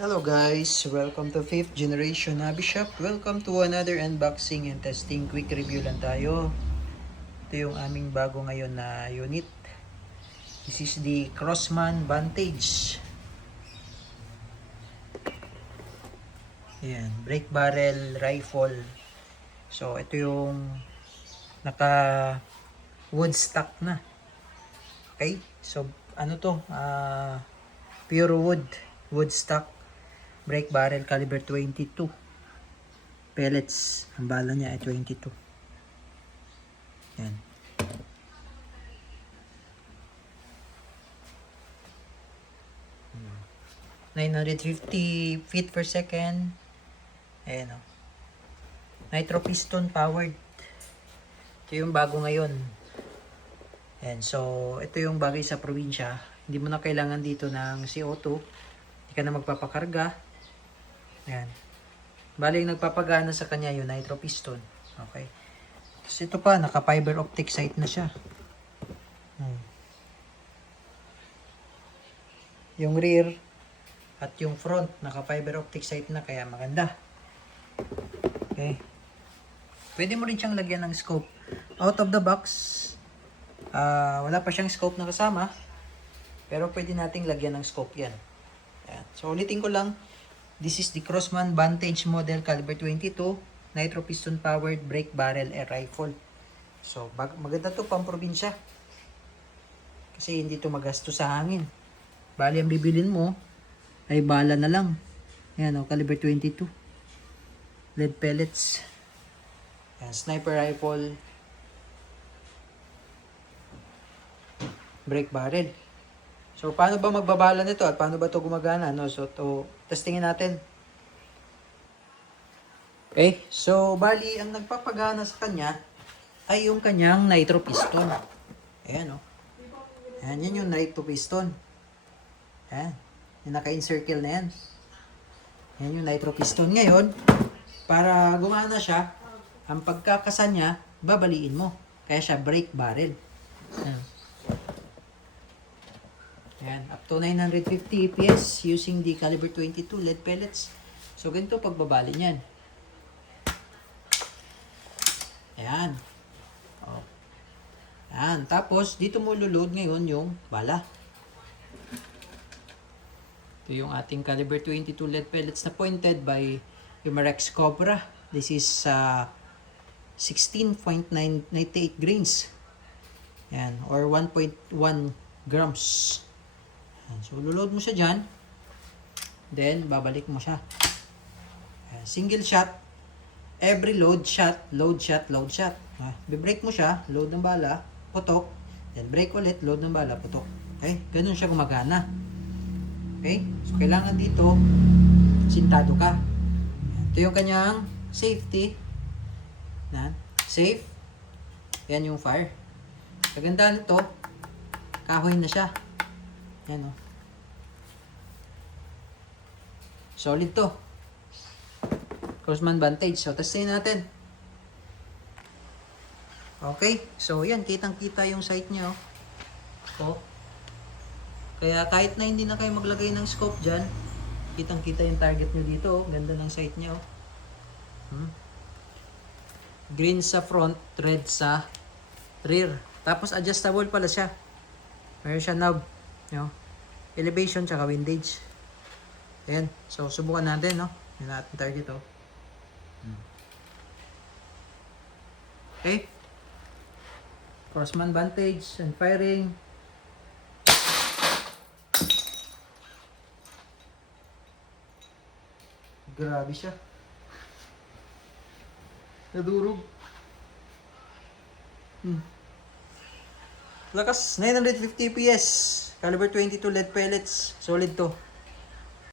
Hello guys, welcome to 5th generation Hobby Shop. Welcome to another unboxing and testing. Quick review lang tayo. Ito yung aming bago ngayon na unit. This is the Crossman Vantage. Ayan, brake barrel rifle. So ito yung naka wood stock na. Okay, so ano to? Pure wood stock. Brake barrel caliber 22 pellets. Ang bala niya ay 22. Yan. Hmm. 950 feet per second. Ayan o. Nitro piston powered. Ito yung bago ngayon. Ayan. So, ito yung bagay sa probinsya. Hindi mo na kailangan dito ng CO2. Hindi ka na magpapakarga. Ayan. Bali yung nagpapagana sa kanya yung nitro piston. Okay. Tapos ito pa, naka fiber optic sight na siya. Yung rear at yung front, naka fiber optic sight na, kaya maganda. Okay. Pwede mo rin siyang lagyan ng scope. Out of the box, wala pa siyang scope na kasama. Pero pwede nating lagyan ng scope yan. Ayan. So ulitin ko lang. This is the Crossman Vantage model caliber 22, nitro piston powered brake barrel air rifle. So maganda to pang probinsya. Kasi hindi to magasto sa hangin. Bali ang bibilin mo ay bala na lang. Ayan o, caliber 22. Lead pellets. Ayan, sniper rifle. Brake barrel. So, paano ba magbabala nito at paano ba ito gumagana? No? So, testingin natin. Okay. So, bali, ang nagpapagana sa kanya ay yung kanyang nitro piston. Ayan, o. Ayan, yan yung nitro piston. Ayan. Yung naka-encircle na yan. Ayan yung nitro piston. Ngayon, para gumana siya, ang pagkakasan niya, babaliin mo. Kaya siya brake barrel. Ayan. Ayan, up to 950 EPS using the caliber 22 lead pellets. So, ganito pagbabali niyan. Ayan. Oh. Ayan. Tapos, dito mo lulod ngayon yung bala. Ito yung ating caliber 22 lead pellets na pointed by Umarex Cobra. This is 16.98 grains. Ayan, or 1.1 grams. So, lulod mo siya dyan. Then, babalik mo siya. Single shot. Every load shot, load shot, load shot. Be-break mo siya, load ng bala, putok. Then, break ulit, load ng bala, putok. Okay? Ganun siya gumagana. Okay? So, kailangan dito, sintado ka. Ito yung kanyang safety. Safe. Yan yung fire. Kagandahan nito, kahoy na siya. Yan o. Solid to. Crossman Vantage. So, testin natin. Okay. So, yan. Kitang-kita yung sight nyo. So, kaya kahit na hindi na kayo maglagay ng scope dyan, kitang-kita yung target nyo dito. Ganda ng sight nyo. Green sa front, red sa rear. Tapos, adjustable pala siya. Meron siya knob. Elevation tsaka windage. Ayan. So, subukan natin, no? Yan natin target, oh. Okay. Crossman Vantage and firing. Grabe siya. Nadurog. Lakas, 950 PS. Caliber 22 lead pellets. Solid to.